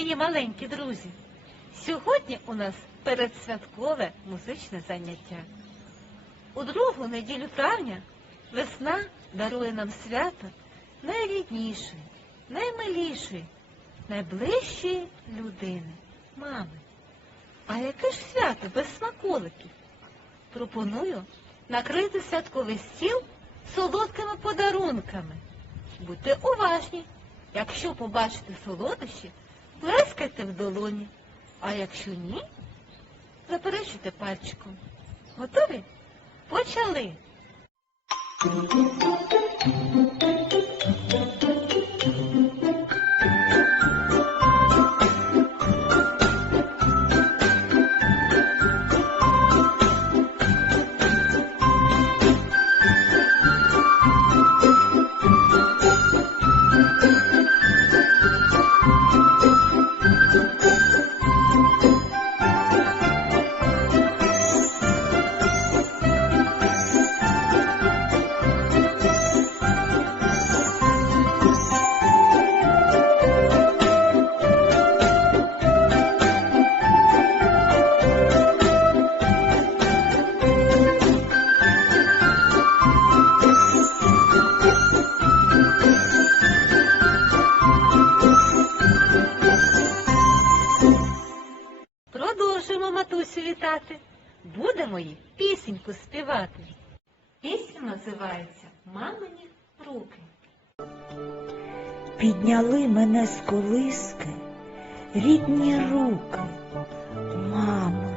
мої маленькі друзі. Сьогодні у нас передсвяткове музичне заняття. У другу неділю травня весна дарує нам свято найріднішої, наймилішої, найближчої людини мами. А яке ж свято без смаколиків? Пропоную накрити святковий стіл солодкими подарунками. Будьте уважні. Якщо побачите солодощі, плескайте в долоні. А якщо ні, заперечуйте пальчиком. Готові? Почали! Будемо їй пісеньку співати. Пісня називається Мамині руки. Підняли мене з колиски рідні руки, мами.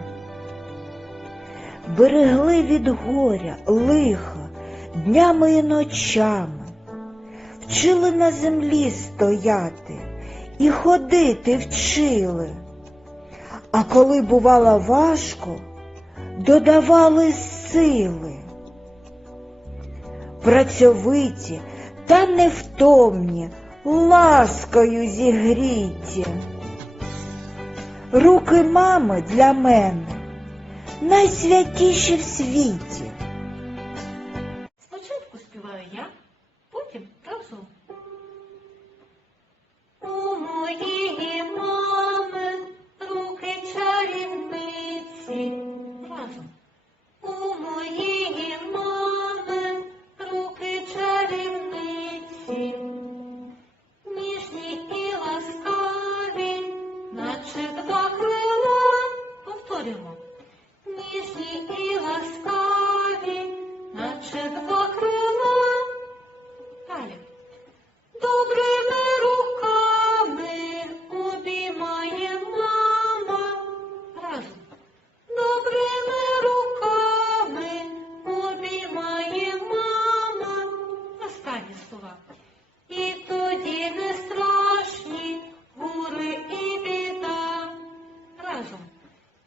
Берегли від горя, лиха, днями і ночами. Вчили на землі стояти і ходити вчили. А коли бувало важко, додавали сили. Працьовиті та невтомні, ласкою зігріті. Руки мами для мене найсвятіші в світі.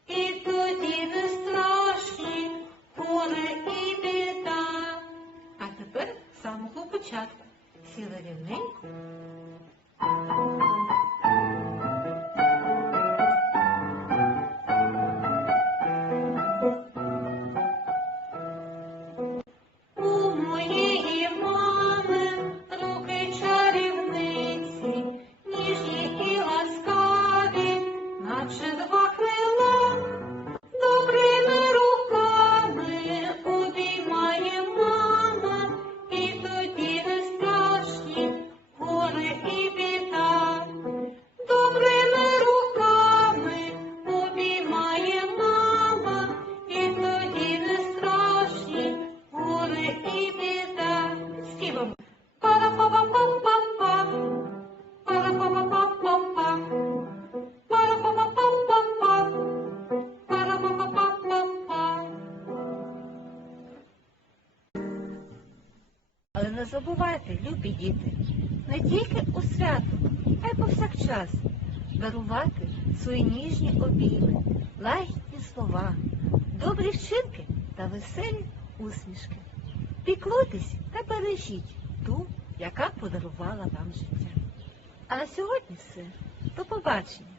І тоді не страшні гори і біда. А тепер з самого початку. Сіли рівненько. Не забувайте, любі діти, не тільки у свято, а й повсякчас дарувати свої ніжні обійми, лагідні слова, добрі вчинки та веселі усмішки. Піклуйтесь та бережіть ту, яка подарувала вам життя. А на сьогодні все. До побачення!